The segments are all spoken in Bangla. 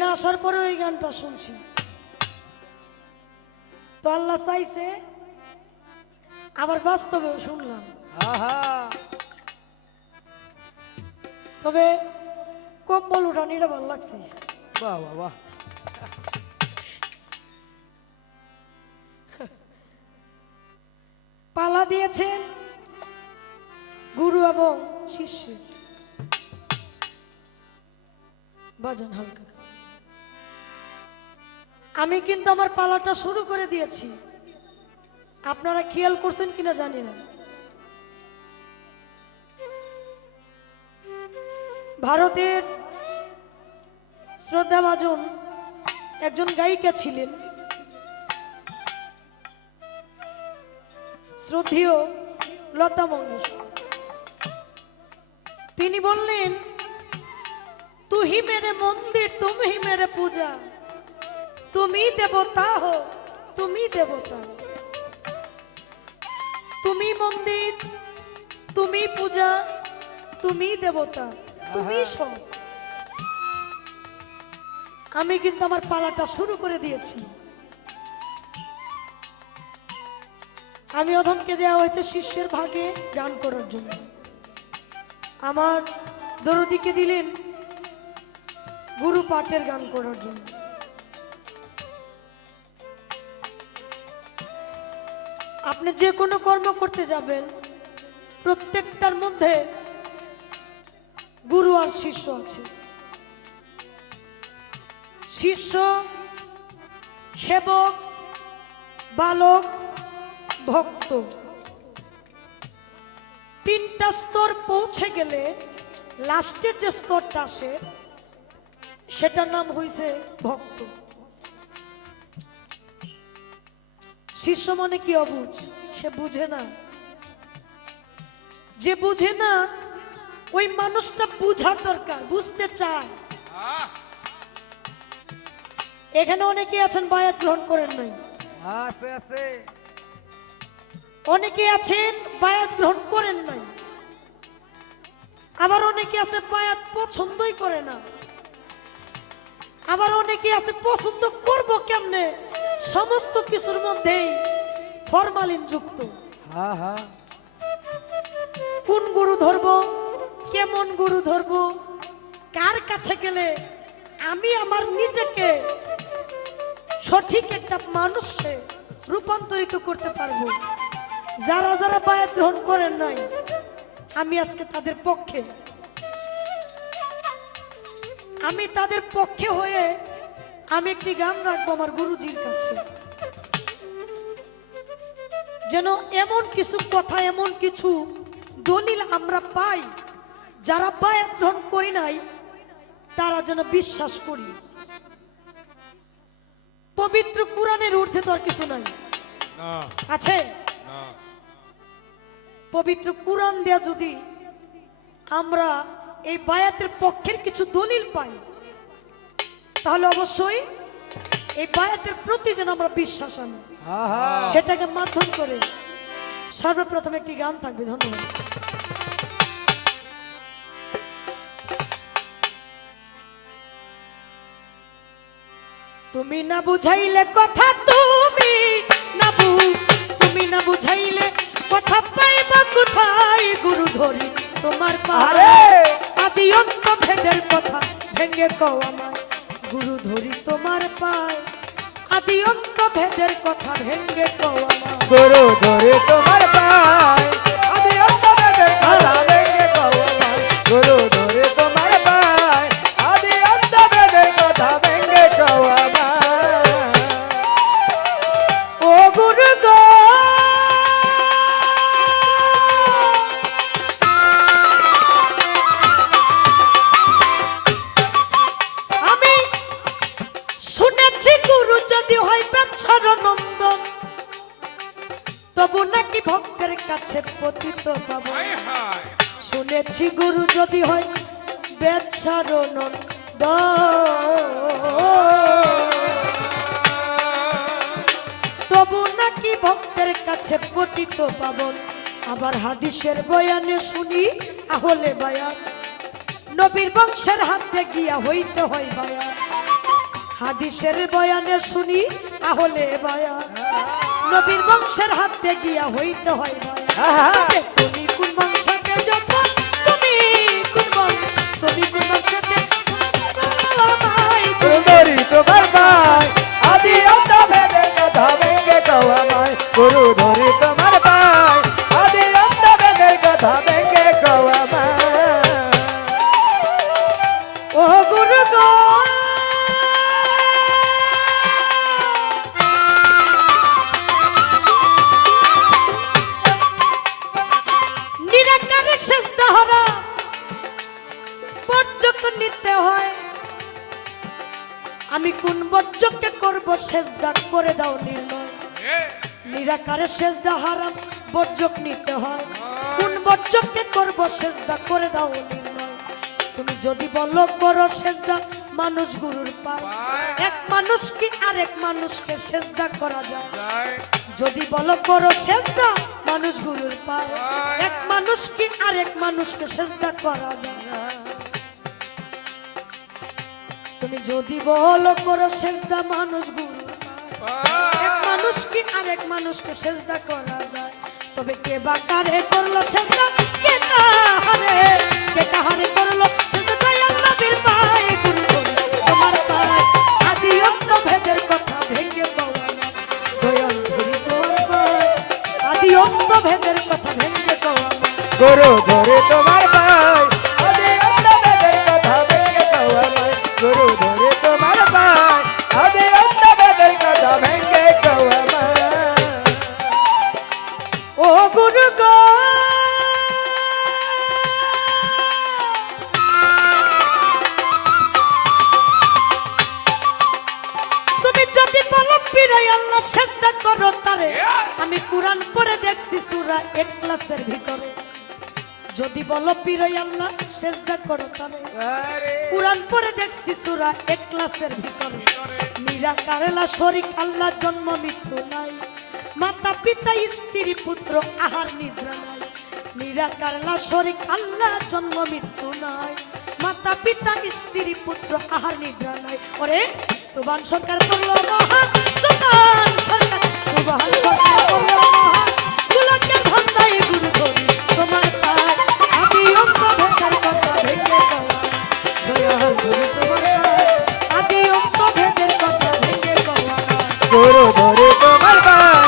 না আসার পরে ওই গানটা শুনছি তো আল্লাহ চাইছে আবার বাস্তবে শুনলাম। তবে কম্বল উঠানিটা ভালো লাগছে। বাহ বাহ বাহ। পালা দিয়েছেন গুরু এবং শিষ্য। বাজান হালকা। আমি কিন্তু আমার পালাটা শুরু করে দিয়েছি, আপনারা খেয়াল করছেন কিনা জানি না। ভারতের শ্রদ্ধাভাজন একজন গায়িকা ছিলেন, শ্রদ্ধেয় লতা মঙ্গেশকর। তিনি বললেন, তু হি মেরে মন্দির, তুমি হি মেরে পূজা, তুমি দেবতা হো, তুমি দেবতা, তুমি মন্দির, তুমি পূজা, তুমি দেবতা, তুমি সব। আমি কিন্তু আমার পালাটা শুরু করে দিয়েছি। আমি অধমকে দেওয়া হয়েছে শিষ্যের ভাগে গান করার জন্য, আমার দরদিকে দিলেন গুরু পাঠের গান করার জন্য। আপনি যে কোনো কর্ম করতে যাবেন, প্রত্যেকটার মধ্যে গুরু আর শিষ্য আছে। শিষ্য, সেবক, বালক, ভক্ত, তিনটা স্তর পৌঁছে গেলে লাস্টের যে স্তরটা আসে সেটার নাম হইছে ভক্ত। শিষ্য মানে কি অবুঝ, সে বুঝে না। যে বুঝে না ওই মানুষটা বুঝার দরকার, বুঝতে চায়। এখানে অনেকে আছেন বায়াত গ্রহণ করেন নাই, আছে আছে। অনেকে আছেন বায়াত গ্রহণ করেন নাই, আবার অনেকে আছে বায়াত পছন্দই করে না, আবার অনেকে আছে পছন্দ করব কেমনে, সমস্ত কিছুর মধ্যেই ফরমালিন যুক্ত। কোন গুরু ধরবো, কেমন গুরু ধরবো, কার কাছে গেলে আমি আমার নিজেকে সঠিক একটা মানুষে রূপান্তরিত করতে পারবো। যারা যারা বায়াত গ্রহণ করেন নাই, আমি আজকে তাদের পক্ষে, আমি তাদের পক্ষে হয়ে আমি একটি গান রাখবো আমার গুরুজির কাছে, যেন এমন কিছু কথা, এমন কিছু দলিল আমরা পাই, যারা বায়াত গ্রহণ করি নাই তারা যেন বিশ্বাস করি। পবিত্র কুরআনের ঊর্ধ্বে তো আর কিছু নাই, আছে? পবিত্র কুরআন দেয়া যদি আমরা এই বায়াতের পক্ষের কিছু দলিল পাই, তাহলে অবশ্যই এই বায়াতের প্রতি যেন আমরা বিশ্বাস আনি, সেটাকে মাধ্যম করে সর্বপ্রথম একটি গান থাকবে। ধন্যবাদ। তুমি না বুঝাইলে কথা, তুমি না বুঝাইলে কথা পাইবা কোথায়? গুরু ধরি তোমার পায়ে, আদি অন্ত ভেদের কথা ভেঙ্গে কও আমায়। গুরু ধরি তোমার পায়ে, আদি অন্ত ভেদের কথা ভেঙ্গে কও আমায়। গুরু ধরে তোমার পায়, আদি অন্ত ভেদের কথা ভেঙ্গে কও আমায়। গুরু ধরে তোমার পায়, আদি অন্ত ভেদের কথা ভেঙ্গে কও আমায়। ও গুরু গো, আমি শুনেছি গুরু যদি হয় ব্যবসার নন্দন, তবু নাকি ভক্তের কাছে পতিত পাবো। শুনেছি গুরু যদি হয় ব্যবসার নন্দন, তবু নাকি ভক্তের কাছে পতিত পাবন। আবার হাদিসের বয়ানে শুনি আহলে বায়াত, নবীর বংশের হাতে গিয়া হইতে হয় বায়াত। হাদিসের বয়ানে শুনি আহলে বয়ান নবীর বংশের হাতে গিয়া হইতে হয় বয়ান আহা। তবে তুমি কোন বংশতে যখন তুমি কোন তুমি কোন বংশতে আমায় গুরুধরি তোমার পায় আদি অন্ত ভেদের কথা ভেঙ্গে কও আমায় গুরুধরি তোমার পায় আদি অন্ত ভেদের কথা ভেঙ্গে কও আমায় ও গুরু গো নিরাকারে সেজদা হারা বর্জক নিতে হয় আমি কোন বর্জককে করব সেজদা করে দাও নির্ণয় নিরাকারে সেজদা হারাম বর্জক নিতে হয় কোন বর্জককে করব সেজদা করে দাও নির্ণয় তুমি যদি বলো করো সেজদা মানুষ গুরুর পায় এক মানুষ কি আরেক মানুষকে সেজদা করা যায় যদি বলো করো সেজদা মানুষ গুরুর পায় এক মানুষ কি আরেক মানুষকে সেজদা করা যায় তুমি যদি বলো করো সেজদা মানুষ গুরুর পায় এক মানুষ কি আরেক মানুষকে সেজদা করা যায় তবে কে বা কারে করলো সেজদা কে কাহারে করলো সেজদা দয়াল নবীর পায় গুরু বলে তোমার পায় আদি অন্ত ভেদের কথা ভেঙে পাওয়া না দয়াল ধরি তোমার পায় আদি অন্ত ভেদের কথা ভেঙে পাওয়া না গুরুধরি তোমার পায় আদি অন্ত ভেদের কথা ভেঙ্গে কও আমায় গুরুধরি তোমার পায় আদি অন্ত ভেদের কথা ভেঙ্গে কও আমায় ও গুরু গো তুমি যদি বলো পীরাই আল্লাহ সেজদা করো তারে আমি কুরআন পড়ে দেখছি সূরা ইখলাসের ভিতরে যদি বলো পীরাই আল্লাহ সেজদা করো তারে কুরআন পড়ে দেখছি সূরা ইখলাসের ভিতরে নিরাকারেলা শরীক আল্লাহ জন্ম মৃত্যু নাই মাতা পিতা স্ত্রী পুত্র আহার নিদ্রা নাই নিরাকারেলা শরীক আল্লাহ জন্ম মৃত্যু নাই মাতা পিতা স্ত্রী পুত্র আহার নিদ্রা নাই ওরে সুবহান সরকার করলো মহান সুবহান সরকার করলো মহান গুলাকের ভান্ডাই গুরু ধরি তোমার পায় আদি অন্ত ভেদের কথা ভেঙে দেওয়া দয়াল ধরি তোমার পায় আদি অন্ত ভেদের কথা ভেঙে দেওয়া গুরুধরি তোমার পায়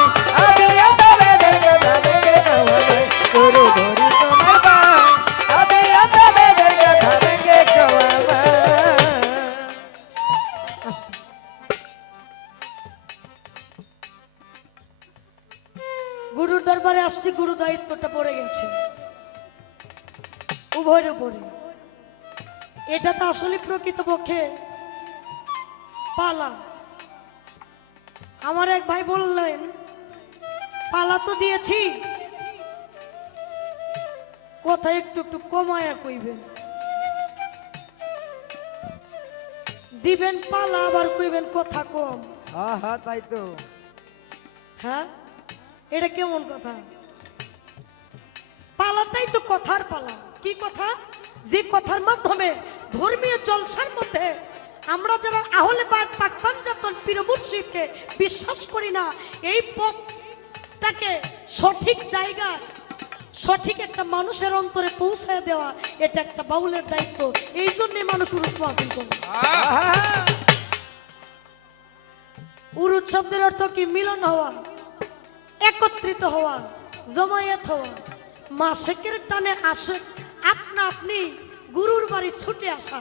আদি অন্ত ভেদের কথা ভেঙ্গে কও আমায় গুরুধরি তোমার পায় আদি অন্ত ভেদের কথা ভেঙ্গে কও আমায় আস্তে গুরুর দরবারে আসছি গুরু দায়িত্বটা পড়ে গেছে উভয়ের উপরে এটা তো আসলে প্রকৃতপক্ষে পালা আমার এক ভাই বললেন পালা তো দিয়েছি কথা একটু একটু কমায়া কইবেন দিবেন পালা আবার কইবেন কথা কম হ্যাঁ হ্যাঁ তাই তো হ্যাঁ এটা কেমন কথা পালাটাই তো কথার পালা কি কথা যে কথার মাধ্যমে ধর্মীয় জলসার মধ্যে আমরা যারা আহলে বাগ পাক পাঞ্জাতন পীর মুর্শিদকে বিশ্বাস করি না এই পথটাকে সঠিক জায়গায় সঠিক একটা মানুষের অন্তরে পৌঁছায় দেওয়া এটা একটা বাউলের দায়িত্ব এই জন্যে মানুষ উরুস মাহফিল করে উরুস শব্দের অর্থ কি মিলন হওয়া একত্রিত হওয়া জমায়েত হওয়া মাসেকের টানে আসে আপনা আপনি গুরুর বাড়ি ছুটে আসা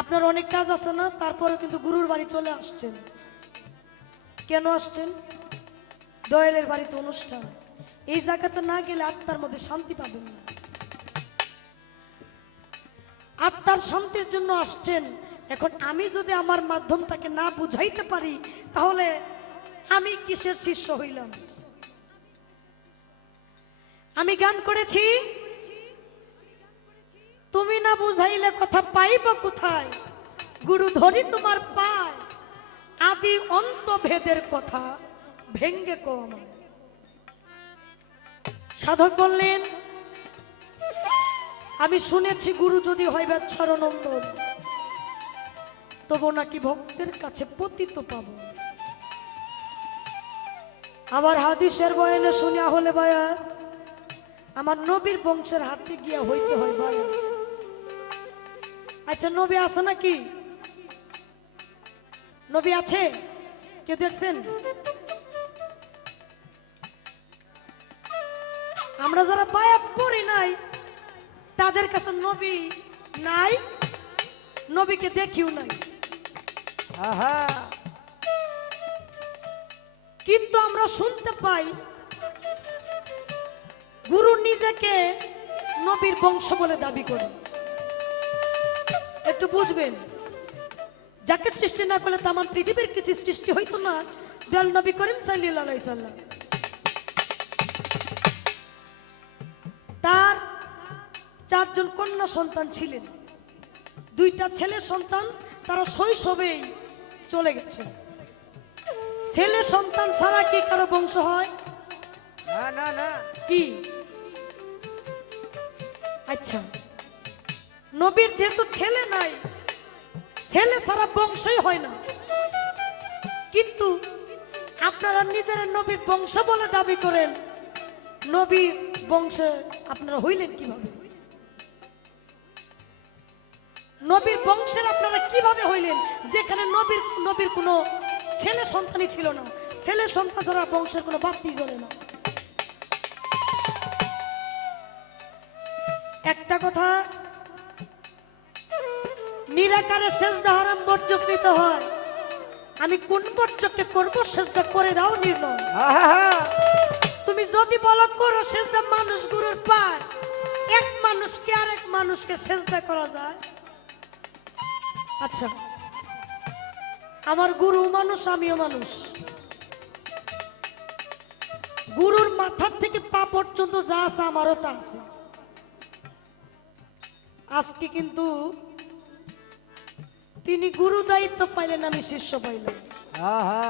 আপনার অনেক কাজ আছে না তারপরে কিন্তু গুরুর বাড়ি চলে আসছেন কেন আসছেন দয়ালের বাড়িতে অনুষ্ঠান এই জায়গাতে না গেলে আত্মার মধ্যে শান্তি পাবেন না আত্মার শান্তির জন্য আসছেন এখন আমি যদি আমার মাধ্যমটাকে না বুঝাইতে পারি তাহলে আমি কিসের শিষ্য হইলাম আমি গান করেছি তুমি না বুঝাইলে কথা পাইব কোথায় গুরু ধরি তোমার পায় আদি অন্ত ভেদের কথা ভেঙ্গে কম সাধক বললেন আমি শুনেছি গুরু যদি হয় বাচ্চার নন্দন তবু নাকি ভক্তের কাছে পতিত পাব। আবার হাদিসের বয়ানে শুনিয়া হলে ভাইয়া আমার নবীর বংশের হাতে গিয়া হইতে হয় ভাইয়া। আচ্ছা নবী আছে নাকি? নবী আছে? কেউ দেখছেন? আমরা যারা বায়াত পড়ি নাই তাদের কাছে নবী নাই, নবীকে দেখিও নাই। আহা কিন্তু আমরা শুনতে পাই গুরু নিজেকে নবীর বংশ বলে দাবি করে। একটু বুঝবেন, যাকে সৃষ্টি না করলে তামান পৃথিবীর কিছু সৃষ্টি হইতো না। দয়াল নবী করিম সাল্লাল্লাহু আলাইহি সাল্লাম, তার 4 জন কন্যা সন্তান ছিলেন, 2টা ছেলে সন্তান, তারা শৈশবেই চলে গেছে। ছেলে সন্তান ছাড়া কি কারো বংশ হয়? না না না, কি? আচ্ছা নবীর যেহেতু ছেলে নাই, ছেলে ছাড়া বংশই হয় না। কিন্তু আপনারা নিজেরা নবীর বংশ বলে দাবি করেন, নবীর বংশে আপনারা হইলেন কিভাবে? নবীর বংশের আপনারা কিভাবে হইলেন যেখানে নবীর কোনো ছেলে সন্তানই ছিল না? ছেলে সন্তান ছাড়া বংশের কোনো বাতি জ্বলে না। একটা কথা, নিরাকারে সেজদা হারাম বর্জক নিতে হয়। আমি কোন বর্জককে করবো সেজদা করে দাও নির্ণয়। আহা তুমি যদি বলো করো সেজদা মানুষ গুরুর পায়, এক মানুষকে আরেক মানুষকে সেজদা করা যায়? আচ্ছা আমার গুরু মানুষ, আমিও মানুষ। গুরুর মাথার থেকে পা পর্যন্ত যা আছে আমারও তা আছে। আজকে কিন্তু তিনি গুরু দায়িত্ব পাইলেন, আমি শিষ্য পাইলাম। আহা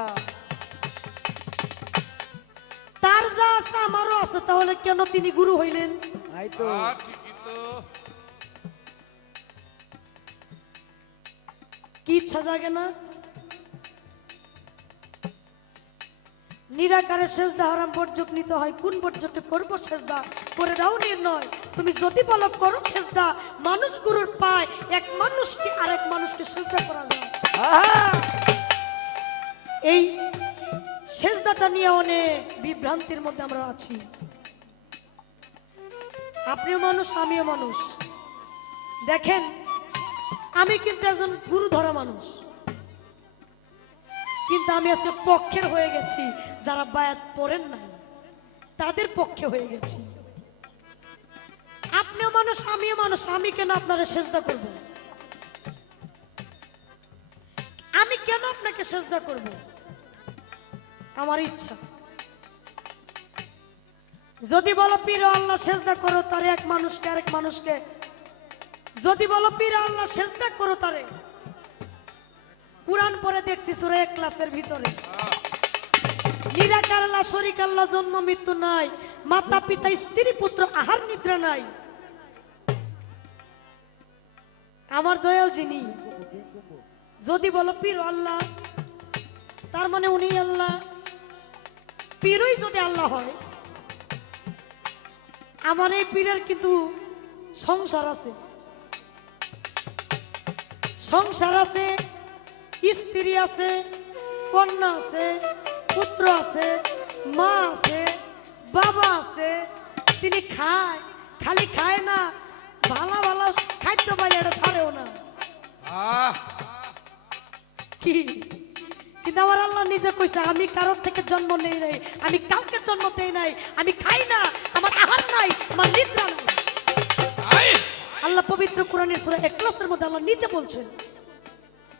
তার যা আছে আমারও আছে, তাহলে কেন তিনি গুরু হইলেন? আই তো ঠিকই তো। কি ইচ্ছা জাগে না? নিরাকারে সেজদা হারাম বর্জক নিতে হয়, কোন বর্জকে করবো সেজদা করে দাও নির্ণয়। তুমি যদি বলো করো সেজদা মানুষ গুরুর পায়, এক মানুষকে আরেক মানুষকে সেজদা করা যায়। আহা এই সেজদাটা নিয়ে অনেক বিভ্রান্তির মধ্যে আমরা আছি। আপনিও মানুষ, আমিও মানুষ। দেখেন আমি কিন্তু একজন গুরু ধরা মানুষ, কিন্তু আমি আজকে পক্ষের হয়ে গেছি। যারা বায়াত পড়েন নাই তাদের পক্ষে হয়ে গেছি। আপনিও মানুষ, আমিও মানুষ। আমি কেন আপনারা সেজদা করব? আমি কেন আপনাকে সেজদা করব? আমার ইচ্ছা। যদি বলো পীর আল্লাহ সেজদা করো তারে এক মানুষকে আরেক মানুষকে, যদি বলো পীর আল্লাহ সেজদা করো তারে, কুরআন পড়ে দেখছি সূরা ইখলাসের ভিতরে নিরাকার আল্লাহ, শরীক আল্লাহ, জন্ম মৃত্যু নাই, মাতা পিতা স্ত্রী পুত্র আহার নিদ্রা নাই। আমার দয়াল যিনি, যদি বলো পীর আল্লাহ তার মানে উনি আল্লাহ। পীরই যদি আল্লাহ হয়, আমার এই পীরের কিন্তু সংসার আছে, সংসার আছে, স্ত্রী আছে, কন্যা আছে, পুত্র আছে, মা আছে, বাবা আছে। তিনি খায়, খালি খায় না, ভালো ভালো খাদ্য পাইলে এটা ছাড়েও না। কি? কিন্তু আমার আল্লাহ নিজে কইছে আমি কারোর থেকে জন্ম নেই নাই, আমি কাউকে জন্ম দেই নাই, আমি খাই না, আমার আহার নাই, আমার নিদ্রা নাই। আল্লাহ পবিত্র কোরআনের সূরা ইখলাসের মধ্যে আল্লাহ নিজে বলছেন।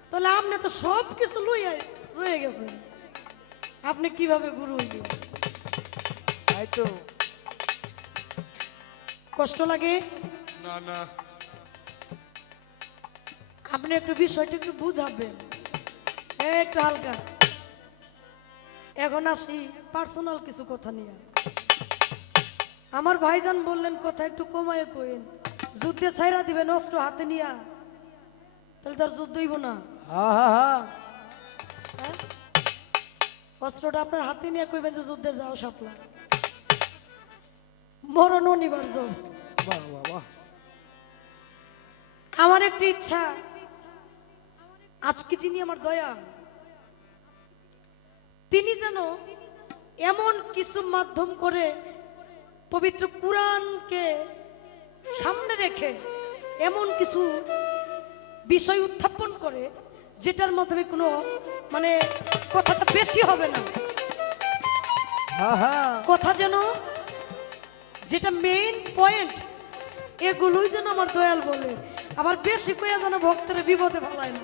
তাহলে আপনি তো সব কিছু লইয়া রয়ে গেছেন, আপনি কিভাবে গুরু হইলেন? আই তো কষ্ট লাগে? না না, আপনি একটু বিষয়টা একটু বুঝাবেন, একটু হালকা। এখন আসি পার্সোনাল কিছু কথা নিয়ে। আমার ভাইজান বললেন কথা একটু কমায় কইন, যুদ্ধে ছাইরা দিবেন অস্ত্র হাতে নিয়া, তাহলে তার যুদ্ধ হইব না। আহা হ্যাঁ? অস্ত্রটা আপনার হাতে নিয়ে কইবেন যে যুদ্ধে যাও সাপলা, মরণ অনিবার্য। বাহ বাহ বাহ আমার একটি ইচ্ছা, আজকে যিনি আমার দয়া, তিনি যেন এমন কিছু মাধ্যম করে পবিত্র কুরআনকে সামনে রেখে এমন কিছু বিষয় উত্থাপন করে যেটার মাধ্যমে কোনো মানে কথাটা বেশি হবে না, আহা কথা যেন যেটা মেইন পয়েন্ট এগুলোই যেন আমার দয়াল বলে, আবার বেশি কইয়া যেন ভক্তের বিপদে ফেলায় না।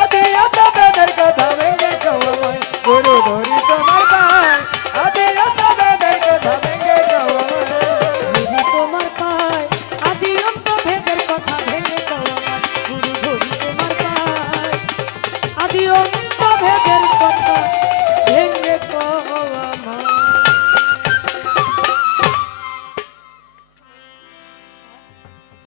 আদি অন্তবেদের কথা ভেঙে কওয়ামায় গুরু ধরি তোমার পায় আদি অন্তবেদের কথা ভেঙে কওয়ামায় যদি তোমার পায় আদি অন্ত ভেদের কথা ভেঙে কওয়া, গুরু ধরি তোমার পায় আদি অন্ত